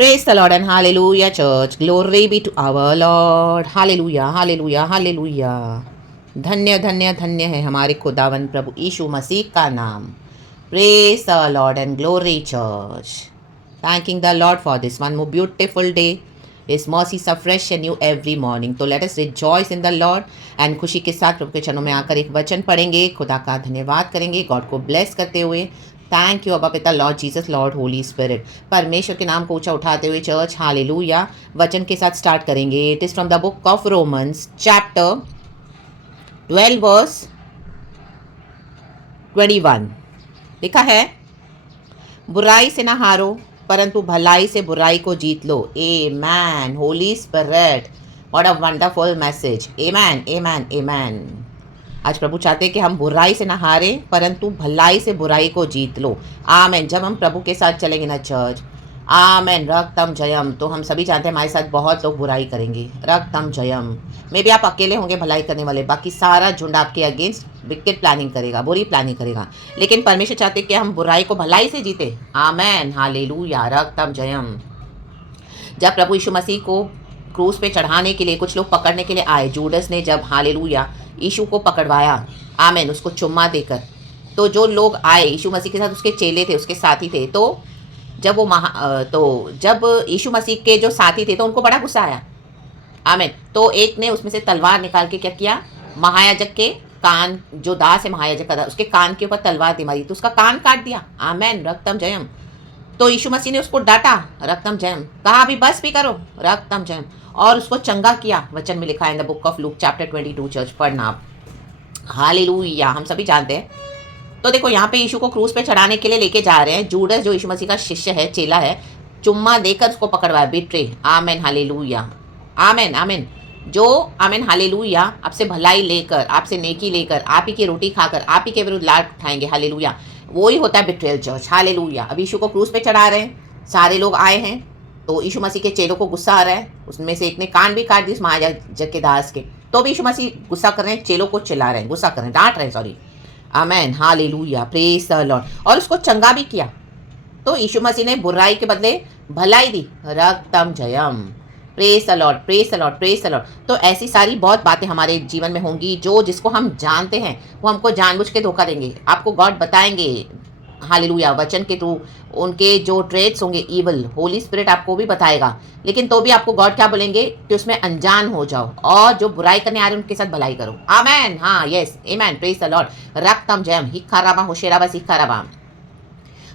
Praise the Lord and hallelujah, church. Glory be to our Lord. Hallelujah, hallelujah, hallelujah. धन्य धन्य धन्य है हमारे खुदावन प्रभु यीशु मसीह का नाम. Praise the Lord and glory, church. Thanking the Lord for this one more beautiful day. His mercies are fresh and new every morning. तो let us rejoice in the Lord and खुशी के साथ प्रभु के चरणों में आकर एक वचन पढ़ेंगे. खुदा का धन्यवाद करेंगे, गॉड को ब्लेस करते हुए. थैंक यू अबा पिता, Lord Jesus, Lord Holy spirit. परमेश्वर के नाम को ऊंचा उठाते हुए चर्च हालेलुया वचन के साथ स्टार्ट करेंगे. It is from the book of Romans chapter 12 verse 21. लिखा है, बुराई से ना हारो परंतु भलाई से बुराई को जीत लो. Amen. Holy spirit, what a wonderful message. Amen, amen, amen. आज प्रभु चाहते हैं कि हम बुराई से ना हारे परंतु भलाई से बुराई को जीत लो. आमेन. जब हम प्रभु के साथ चलेंगे ना चर्च, आमेन, रक्तम जयम. तो हम सभी जानते हैं हमारे साथ बहुत लोग बुराई करेंगे. रक्तम जयम. मे भी आप अकेले होंगे भलाई करने वाले, बाकी सारा झुंड आपके अगेंस्ट विकेट प्लानिंग करेगा, बुरी प्लानिंग करेगा. लेकिन परमेश्वर चाहते हैं कि हम बुराई को भलाई से जीते. आमेन, हालेलुया, रक्तम जयम. जब प्रभु यीशु मसीह को क्रूस पे चढ़ाने के लिए कुछ लोग पकड़ने के लिए आए, जूडस ने जब हालेलुया यीशु को पकड़वाया, आमेन, उसको चुम्मा देकर, तो जो लोग आए यीशु मसीह के साथ, उसके चेले थे, उसके साथी थे, तो जब यीशु मसीह के जो साथी थे तो उनको बड़ा गुस्सा आया. आमेन. तो एक ने उसमें से तलवार निकाल के क्या किया, महायाजक के कान, जो दास है महायाजक का दास, उसके कान के ऊपर तलवार दे मारी, तो उसका कान काट दिया. आमेन, रक्तम जयम. तो यीशु मसीह ने उसको डांटा, रक्तम जयम, कहा अभी बस भी करो, रक्तम जयम, और उसको चंगा किया. वचन में लिखा है in the book of Luke chapter 22. Church पढ़ना आप. हालेलुया. हम सभी जानते हैं. तो देखो यहाँ पे यीशु को क्रूस पे चढ़ाने के लिए लेके जा रहे हैं. जूडस जो यीशु मसीह का शिष्य है, चेला है, चुम्मा देकर उसको पकड़वाया, बिट्रे. आमेन, हालेलुया, आमेन, आमेन. जो आमेन, हालेलुया, आपसे भलाई लेकर, आपसे नेकी लेकर, आप ही की रोटी खाकर आप ही के विरुद्ध लात उठाएंगे, हालेलुया, वो ही होता है बिट्रेयल चर्च. हालेलुया. अब यीशु को क्रूस पे चढ़ा रहे हैं, सारे लोग आए हैं, तो यीशु मसीह के चेलों को गुस्सा आ रहा है. उसमें से एक ने कान भी काट दी उस महायाजक के दास के. तो भी यीशु मसीह गुस्सा कर रहे हैं, चेलों को चिल्ला रहे हैं, गुस्सा कर रहे हैं, डांट रहे हैं, sorry. Amen, hallelujah, praise the Lord. और उसको चंगा भी किया. तो यीशु मसीह ने बुराई के बदले भलाई दी. रक्तम जयम. Praise the lord, praise the lord, praise the Lord. तो ऐसी सारी बहुत बातें हमारे जीवन में होंगी जिसको हम जानते हैं, वो हमको जानबूझ के धोखा देंगे. आपको गॉड बताएंगे, हालेलुया, वचन के थ्रू उनके जो ट्रेड्स होंगे ईवल, होली स्पिरिट आपको भी बताएगा. लेकिन तो भी आपको गॉड क्या बोलेंगे कि उसमें अनजान हो जाओ और जो बुराई करने आ रहे हैं उनके साथ भलाई करो. आमेन, हाँ, yes, amen, praise the lord. रक्तम जयम, हिखाराबा होशेराबा सिखाराबा.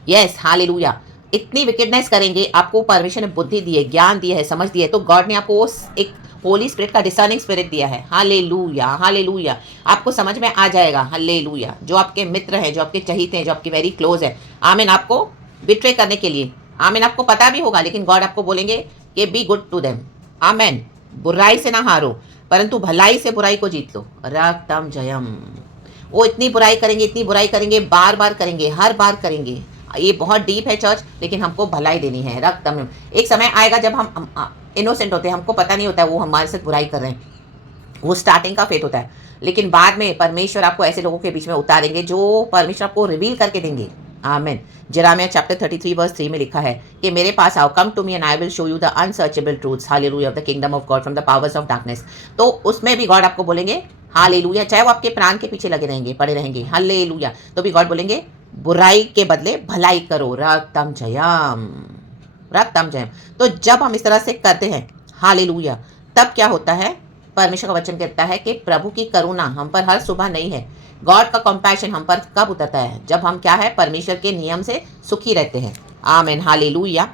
Yes, hallelujah. इतनी विकेटनेस करेंगे, आपको परमेश्वर ने बुद्धि दी है, ज्ञान दिया है, समझ दिया है, तो गॉड ने आपको एक होली स्पिरिट का डिसर्निंग स्पिरिट दिया है. Hallelujah, hallelujah. आपको समझ में आ जाएगा. हालेलुया. जो आपके मित्र हैं, जो आपके चहीते हैं, जो आपके वेरी क्लोज है, आमीन, आपको बिट्रे करने के लिए, आमीन, आपको पता भी होगा, लेकिन गॉड आपको बोलेंगे कि बी गुड टू देम. आमीन. बुराई से ना हारो परंतु भलाई से बुराई को जीत लो. रक्तम जयम. वो इतनी बुराई करेंगे, इतनी बुराई करेंगे, बार बार करेंगे, हर बार करेंगे. ये बहुत डीप है चर्च, लेकिन हमको भलाई देनी है. रक्तम. एक समय आएगा जब हम इनोसेंट होते हैं, हमको पता नहीं होता है वो हमारे साथ बुराई कर रहे हैं. वो स्टार्टिंग का फेथ होता है, लेकिन बाद में परमेश्वर आपको ऐसे लोगों के बीच में उतारेंगे जो परमेश्वर आपको रिवील करके देंगे. आमीन. जेरेमिया चैप्टर 33 वर्स 3 में लिखा है कि मेरे पास आओ, come to me and I will show you the unsearchable truths, hallelujah, of the kingdom of God from the powers of darkness. तो उसमें भी गॉड आपको बोलेंगे, हालेलुया, चाहे वो आपके प्राण के पीछे लगे रहेंगे, पड़े रहेंगे, हालेलुया, तो भी गॉड बोलेंगे बुराई के बदले भलाई करो. रक्तम जयम, रक्तम जयम. तो जब हम इस तरह से करते हैं, हालेलुया, तब क्या होता है, परमेश्वर का वचन कहता है कि प्रभु की करुणा हम पर हर सुबह नई है. गॉड का कंपैशन हम पर कब उतरता है, जब हम क्या है, परमेश्वर के नियम से सुखी रहते हैं. आमीन, हालेलुया.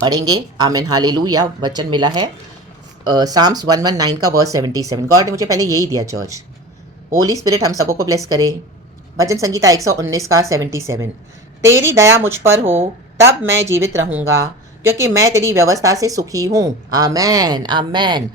पढ़ेंगे. आमीन, हालेलुया. वचन मिला है साम्स 119 का वर्स 77. गॉड ने मुझे पहले यही दिया चर्च. होली स्पिरिट हम सबको ब्लेस करे. भजन संगीता 119 का 77. तेरी दया मुझ पर हो तब मैं जीवित रहूँगा, क्योंकि मैं तेरी व्यवस्था से सुखी हूँ. Amen, amen.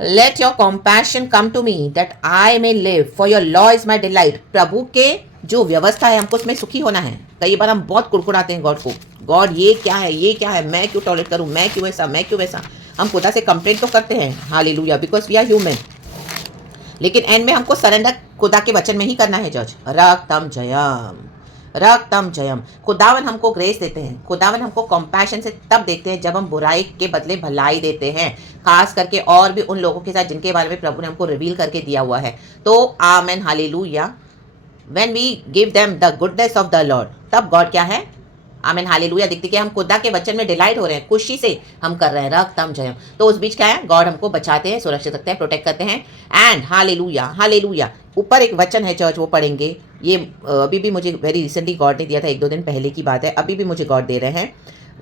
Let your compassion come to me that I may live, for your law is my delight. प्रभु के जो व्यवस्था है, हमको उसमें सुखी होना है. कई बार हम बहुत कुड़कुड़ाते हैं गॉड को, गॉड ये क्या है, ये क्या है, मैं क्यों टॉलरेट करूँ, मैं क्यों ऐसा, मैं क्यों वैसा. हम खुदा से कंप्लेंट तो करते हैं, hallelujah, because we are human. लेकिन एंड में हमको सरेंडर खुदा के वचन में ही करना है जज. रक्तम जयम. रक्तम जयम। खुदावन हमको ग्रेस देते हैं, खुदावन हमको कंपैशन से तब देखते हैं जब हम बुराई के बदले भलाई देते हैं, खास करके और भी उन लोगों के साथ जिनके बारे में प्रभु ने हमको रिवील करके दिया हुआ है। तो amen, hallelujah. When we give them the goodness of the lord, तब गॉड क्या है, आमीन हालेलुया, दिखती कि हम खुदा के वचन में डिलाइट हो रहे हैं, खुशी से हम कर रहे हैं रक्तम जयम। तो उस बीच क्या है, गॉड हमको बचाते हैं, सुरक्षित रखते हैं, प्रोटेक्ट करते हैं। And hallelujah, hallelujah. ऊपर एक वचन है चर्च, वो पढ़ेंगे। ये अभी भी मुझे वेरी रिसेंटली गॉड ने दिया था, 1-2 दिन पहले की बात है, अभी भी मुझे गॉड दे रहे हैं।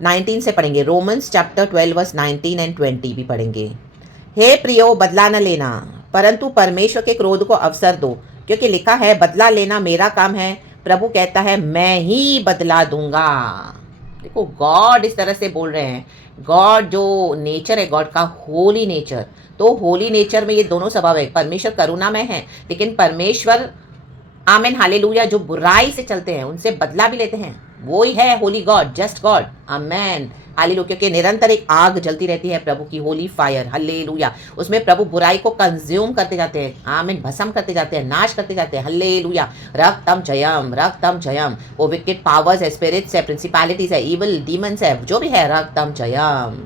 19 से पढ़ेंगे, रोमन्स चैप्टर 12 वर्स 19 एंड 20 भी पढ़ेंगे। हे प्रियो, बदला न लेना, परंतु परमेश्वर के क्रोध को अवसर दो, क्योंकि लिखा है, बदला लेना मेरा काम है, प्रभु कहता है मैं ही बदला दूंगा। देखो गॉड इस तरह से बोल रहे हैं। गॉड जो नेचर है, गॉड का होली नेचर, तो होली नेचर में ये दोनों स्वभाव है। परमेश्वर करुणामय है, लेकिन परमेश्वर आमेन हालेलुया जो बुराई से चलते हैं उनसे बदला भी लेते हैं, वो ही है Holi God, just God. Amen hallelujah, क्योंकि निरंतर एक आग जलती रहती है प्रभु की, होली फायर, हालेलुया। उसमें प्रभु बुराई को कंज्यूम करते जाते हैं, आमीन, भस्म करते जाते हैं, नाश करते जाते हैं, हालेलुया। रक्तम जयम, रक्तम जयम। वो विकेट पावर्स है, स्पिरिट्स है, प्रिंसिपैलिटीज है, इविल डीमंस है, जो भी है, रक्तम जयम,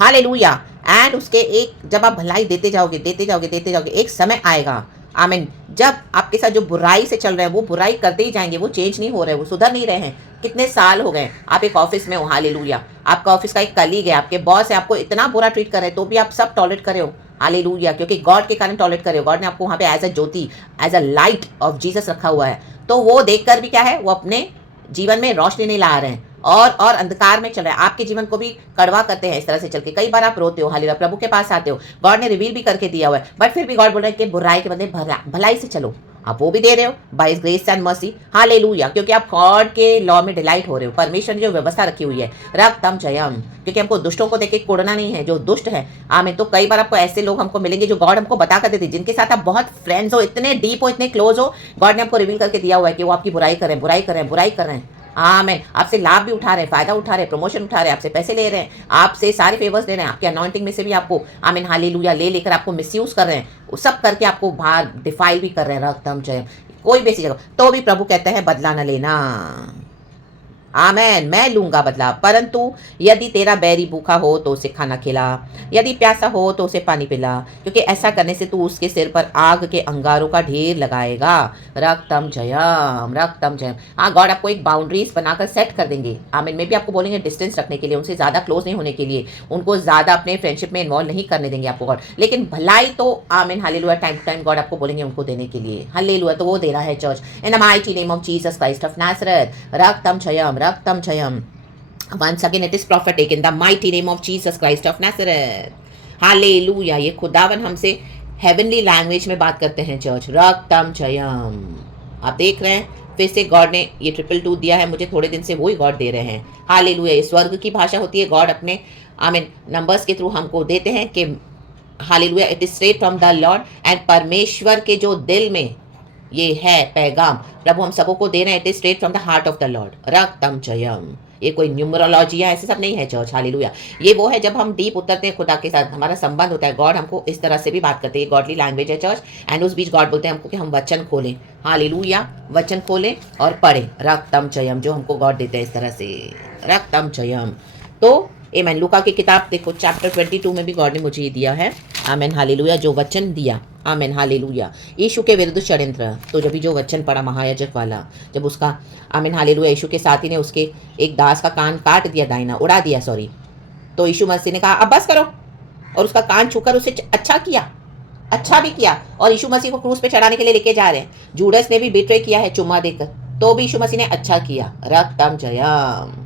हालेलुया। एंड उसके एक जब आप भलाई देते जाओगे, देते जाओगे, देते जाओगे, एक समय आएगा, आमीन, जब आपके साथ जो बुराई से चल रहे हैं वो बुराई करते ही जाएंगे, वो चेंज नहीं हो रहे, वो सुधर नहीं रहे हैं। कितने साल हो गए, आप एक ऑफिस में हो, हालेलुया, आपका ऑफिस का एक कलीग है, आपके बॉस है, आपको इतना बुरा ट्रीट कर रहे हैं, तो भी आप सब टॉलरेट करे हो, हालेलुया, क्योंकि गॉड के कारण टॉलरेट करे हो। गॉड ने आपको वहाँ पे as a jyoti, as a light of Jesus रखा हुआ है। तो वो देखकर भी क्या है, वो अपने जीवन में रोशनी नहीं ला रहे हैं और अंधकार में चल रहे हैं, आपके जीवन को भी कड़वा करते हैं। इस तरह से चल के कई बार आप रोते हो, हालेलुया, प्रभु के पास आते हो, गॉड ने रिवील भी करके दिया हुआ है, बट फिर भी गॉड बोल रहे हैं कि बुराई के बदले भलाई से चलो। आप वो भी दे रहे हो by grace and mercy, hallelujah, क्योंकि आप गॉड के लॉ में डिलाइट हो रहे हो। परमेश्वर ने जो व्यवस्था रखी हुई है, रक्तम जयम, क्योंकि हमको दुष्टों को देख के कोड़ना नहीं है, जो दुष्ट है। आमीन। तो कई बार आपको ऐसे लोग हमको मिलेंगे जो गॉड हमको बता कर देते, जिनके साथ आप बहुत फ्रेंड्स हो, इतने डीप हो, इतने क्लोज हो, गॉड ने आपको रिवील करके दिया हुआ है कि वो आपकी बुराई कर रहे हैं, बुराई कर रहे हैं, बुराई कर रहे हैं। आमीन। आपसे लाभ भी उठा रहे हैं, फायदा उठा रहे हैं, प्रमोशन उठा रहे हैं, आपसे पैसे ले रहे हैं, आपसे सारे फेवर्स ले रहे हैं, आपके अनॉइंटिंग में से भी आपको आमीन हालेलुया ले लेकर आपको मिसयूज कर रहे हैं, वो सब करके आपको बाहर डिफाइल भी कर रहे हैं, रक्तम जय, कोई भी ऐसी जगह। तो भी प्रभु कहते हैं बदला न लेना, आमेन, मैं लूंगा बदला। परंतु यदि तेरा बैरी भूखा हो तो उसे खाना खिला, यदि प्यासा हो तो उसे पानी पिला, क्योंकि ऐसा करने से तू उसके सिर पर आग के अंगारों का ढेर लगाएगा। रक्तम जयम, रक्तम जयम। हाँ, गॉड आपको एक बाउंड्रीज बनाकर सेट कर देंगे। आमीन। में भी आपको बोलेंगे डिस्टेंस रखने के लिए, उनसे ज़्यादा क्लोज नहीं होने के लिए, उनको ज़्यादा अपने फ्रेंडशिप में इन्वॉल्व नहीं करने देंगे आपको गॉड, लेकिन भलाई तो amen hallelujah time to time God आपको बोलेंगे उनको देने के लिए, हालेलुया। तो वो दे रहा है church, in the mighty name of Jesus Christ of Nazareth. रक्तम जयम, रक्तम जयम। Once again it is prophetic in the mighty name of Jesus Christ of Nazareth. Hallelujah. ये खुदावन हमसे हेवनली लैंग्वेज में बात करते हैं चर्च, रक्तम जयम। आप देख रहे हैं, फिर से गॉड ने ये 222 दिया है मुझे, थोड़े दिन से वही गॉड दे रहे हैं, हालेलुया। ये स्वर्ग की भाषा होती है, गॉड अपने आमीन नंबर्स के थ्रू हमको देते हैं कि hallelujah, it is straight from the Lord. And परमेश्वर के जो दिल में ये है पैगाम, प्रभु हम सबों को दे रहे हैं, it is straight from the heart of the lord, रक्तम जयम। ये कोई न्यूमरोलॉजी है, ऐसे सब नहीं है चर्च, हालेलुया। ये वो है जब हम डीप उतरते हैं खुदा के साथ, हमारा संबंध होता है, गॉड हमको इस तरह से भी बात करते हैं, गॉडली लैंग्वेज है चर्च। एंड उस बीच गॉड बोलते हैं हमको कि हम वचन खोलें, हालेलुया, वचन खोलें और पढ़ें, रक्तम जयम, जो हमको गॉड देते हैं इस तरह से, रक्तम जयम। तो आमीन। लूका की किताब देखो चैप्टर 22 में भी गॉड ने मुझे ये दिया है, आमीन हालेलुया, जो वचन दिया, आमीन हालेलुया। यीशु के विरुद्ध षड्यंत्र, तो जब भी जो वचन पड़ा महायाजक वाला, जब उसका आमीन हालेलुया, यीशु के साथी ने उसके एक दास का कान काट दिया, दाहिना उड़ा दिया, सॉरी, तो यीशु मसीह ने कहा अब बस करो, और उसका कान छूकर उसे अच्छा किया, अच्छा भी किया, और यीशु मसीह को क्रूस पे चढ़ाने के लिए लेके जा रहे हैं। जूडस ने भी बिट्रे किया है चुम्मा देकर, तो भी यीशु मसीह ने अच्छा किया, रक्तम जयम।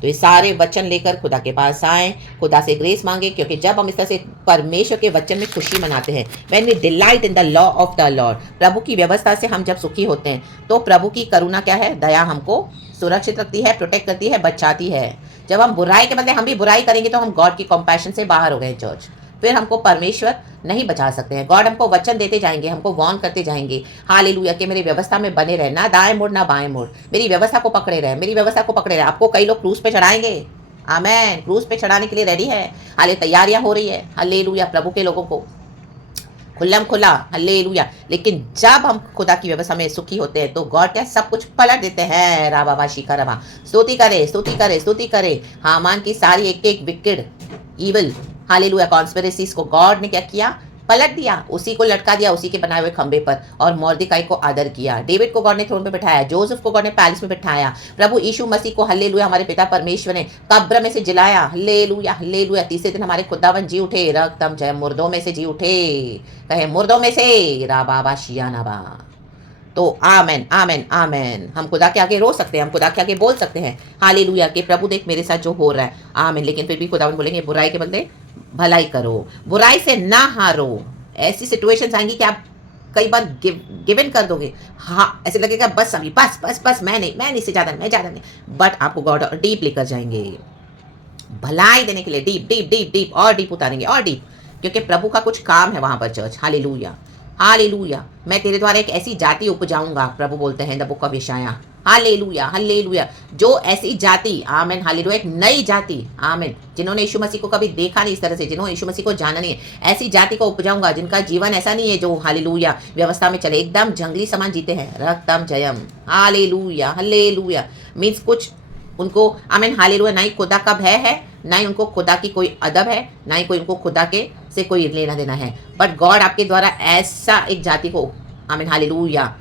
तो ये सारे वचन लेकर खुदा के पास आए, खुदा से ग्रेस मांगे, क्योंकि जब हम इस तरह से परमेश्वर के वचन में खुशी मनाते हैं, when we delight in the law of the lord, प्रभु की व्यवस्था से हम जब सुखी होते हैं, तो प्रभु की करुणा क्या है, दया हमको सुरक्षित रखती है, प्रोटेक्ट करती है, बचाती है। जब हम बुराई के बदले हम भी बुराई करेंगे तो हम गॉड की कंपैशन से बाहर हो गए चर्च, फिर हमको परमेश्वर नहीं बचा सकते हैं। गॉड हमको वचन देते जाएंगे, हमको वॉर्न करते जाएंगे, हालेलुया, कि मेरी व्यवस्था में बने रहे, ना दाएं मुड़ ना बाएं मुड़, मेरी व्यवस्था को पकड़े रहे, मेरी व्यवस्था को पकड़े रहे। आपको कई लोग क्रूस पे चढ़ाएंगे, आमेन, क्रूस पे चढ़ाने के लिए रेडी है, हाले तैयारियां हो रही है, हालेलुया। प्रभु के लोगों को खुल्लम खुला, हालेलुया। लेकिन जब हम खुदा की व्यवस्था में सुखी होते हैं तो गॉड क्या सब कुछ पलट देते हैं। रा बाबा शिखा रमा, स्तुति करे स्तुति करे स्तुति करे। हामान की सारी एक एक विकेड इविल हालेलुया कॉन्स्पिरेसीज को गॉड ने क्या किया, पलट दिया, उसी को लटका दिया उसी के बनाए हुए खंबे पर, और मोर्देकाई को आदर किया। डेविड को गॉड ने थ्रोन पे बिठाया, जोसेफ को गॉड ने पैलेस में बिठाया, प्रभु यीशु मसीह को हल्लेलुया हमारे पिता परमेश्वर ने कब्र में से जिलाया। Hallelujah hallelujah. तीसरे दिन हमारे खुदावन जी उठे, रक्तम जय मुर्दों में से जी उठे, कहे मुर्दों में से रा बाबा शियानाबा। तो आमेन आमेन आमेन। हम खुदा के आगे रो सकते हैं, हम खुदा के आगे बोल सकते हैं हालेलुया कि प्रभु देख मेरे साथ जो हो रहा है, आमेन। लेकिन फिर भी खुदावन बोलेंगे बुराई के बदले भलाई करो, बुराई से ना हारो। ऐसी सिचुएशंस आएंगी कि आप कई बार गिव इन कर दोगे, हाँ ऐसे लगेगा बस अभी बस बस बस मैं नहीं इससे ज़्यादा मैं ज़्यादा नहीं, बट आपको गॉड डीप लेकर जाएंगे भलाई देने के लिए, डीप डीप डीप डीप और डीप उतारेंगे और डीप, क्योंकि प्रभु का कुछ काम है वहां पर चर्च। Hallelujah hallelujah. मैं तेरे द्वारा एक ऐसी जाति उपजाऊंगा, प्रभु बोलते हैं द बुक ऑफ यशायाह। Hallelujah hallelujah. जो ऐसी जाति, आमेन हालेलुया, एक नई जाति, आमेन, जिन्होंने यीशु मसीह को कभी देखा नहीं इस तरह से, जिन्होंने यीशु मसीह को जाना नहीं है, ऐसी जाति को उपजाऊंगा जिनका जीवन ऐसा नहीं है जो हालेलुया व्यवस्था में चले, एकदम जंगली समान जीते हैं। रक्तम जयम हालेलुया हालेलुया। मीन्स कुछ उनको, आमीन हालेलुया, ना ही खुदा का भय है, ना ही उनको खुदा की कोई अदब है, ना ही कोई उनको खुदा के से कोई लेना देना है, बट गॉड आपके द्वारा ऐसा एक जाति को, आमीन हालेलुया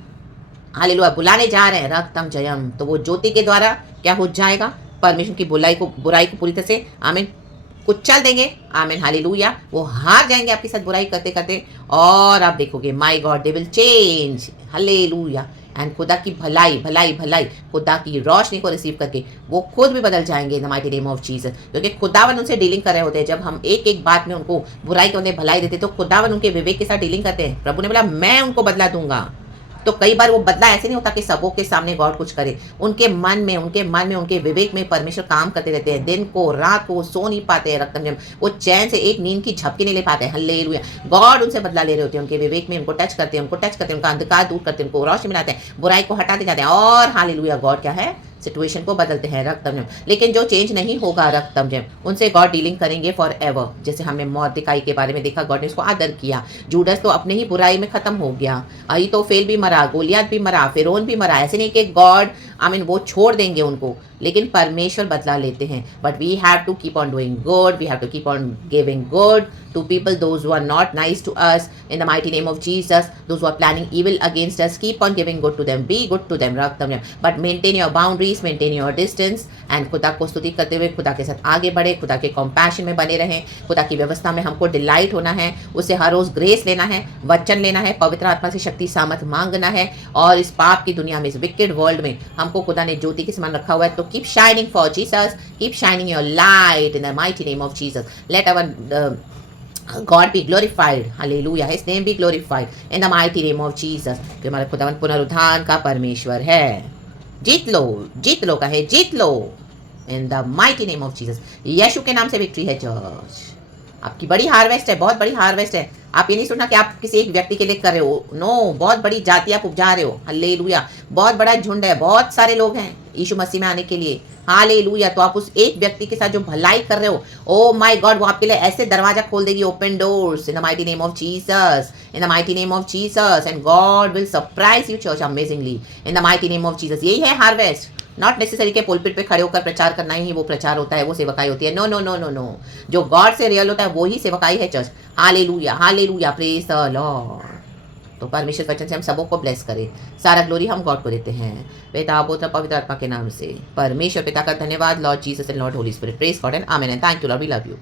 हालेलुया, बुलाने जा रहे हैं। रक्तम जयम। तो वो ज्योति के द्वारा क्या हो जाएगा, परमेश्वर की बुराई को पूरी तरह से, आमीन, कुचल देंगे, आमीन हालेलुया। वो हार जाएंगे आपके साथ बुराई करते करते, और आप देखोगे my God they will change, hallelujah. And खुदा की भलाई भलाई भलाई, खुदा की रोशनी को रिसीव करके वो खुद भी बदल जाएंगे इन the mighty name of Jesus. क्योंकि खुदावन उनसे डीलिंग कर रहे होते हैं। जब हम एक एक बात में उनको बुराई के बदले भलाई देते तो खुदावन उनके विवेक के साथ डीलिंग करते हैं। प्रभु ने बोला मैं उनको बदला दूंगा। तो कई बार वो बदला ऐसे नहीं होता कि सबों के सामने गॉड कुछ करे, उनके मन में उनके विवेक में परमेश्वर काम करते रहते हैं। दिन को रात को वो सो नहीं पाते हैं, रक्तम जब वो चैन से एक नींद की झपकी नहीं ले पाते हैं। हल्लेलुया। गॉड उनसे बदला ले रहे होते हैं, उनके विवेक में उनको टच करते हैं, उनका अंधकार दूर करते हैं, उनको रोशनी मिलाते हैं, बुराई को हटाते जाते हैं, और हालेलुया गॉड क्या है, सिचुएशन को बदलते हैं। रक्तम। लेकिन जो चेंज नहीं होगा रक्तम, उनसे गॉड डीलिंग करेंगे फॉर एवर। जैसे हमने मोर्देकाई के बारे में देखा, गॉड ने उसको आदर किया। जूडस तो अपने ही बुराई में खत्म हो गया, अहीतोफेल भी मरा, गोलियत भी मरा, फिरौन भी मरा। ऐसे नहीं कि गॉड आमीन वो छोड़ देंगे उनको, लेकिन परमेश्वर बदला लेते हैं। But we have to keep on doing good, we have to keep on giving good to people those who are not nice to us in the mighty name of Jesus, those who are planning evil against us, keep on giving good to them, be good to them, रख them, but maintain your boundaries, maintain your distance, and खुदा को स्तुति करते हुए खुदा के साथ आगे बढ़े, खुदा के कंपैशन में बने रहें। खुदा की व्यवस्था में हमको डिलाइट होना है, उससे हर रोज ग्रेस लेना है, वचन लेना है, पवित्र आत्मा से शक्ति सामर्थ मांगना है, और इस पाप की दुनिया में, इस विकेड वर्ल्ड में हमको खुदा ने ज्योति के समान रखा हुआ है। तो keep shining for Jesus, keep shining your light in the mighty name of Jesus. Let our God be glorified, hallelujah, His name be glorified in the mighty name of Jesus। कि हमारा खुदावन पुनरुत्थान का परमेश्वर है। जीत लो कहे जीत लो in the mighty name of Jesus। यीशु के नाम से विक्ट्री है चर्च। आपकी बड़ी हार्वेस्ट है, बहुत बड़ी हार्वेस्ट है। आप ये नहीं सुनना कि आप किसी एक व्यक्ति के लिए कर रहे हो, नो, बहुत बड़ी जाति आप उपजा रहे हो। हालेलुया। बहुत बड़ा झुंड है, बहुत सारे लोग हैं यीशु मसीह में आने के लिए। हालेलुया। तो आप उस एक व्यक्ति के साथ जो भलाई कर रहे हो, ओ माय गॉड, वो आपके लिए ऐसे दरवाजा खोल देगी, open doors in the mighty name of Jesus, in the mighty name of Jesus, and God will surprise you church amazingly in the mighty name of Jesus. यही है हार्वेस्ट। नॉट नेसेसरी के पुलपिट पे खड़े होकर प्रचार करना ही वो प्रचार होता है, वो सेवकाई होती है। No no no no no, जो गॉड से रियल होता है वो ही सेवकाई है church. Hallelujah hallelujah, praise the Lord. तो परमेश्वर वचन से हम सबों को ब्लेस करें। सारा ग्लोरी हम गॉड को देते हैं, पिता पुत्र पवित्र आत्मा के नाम से। परमेश्वर पिता का धन्यवाद, Lord Jesus and Lord Holy Spirit. Praise God and amen and thank you Lord, we love you.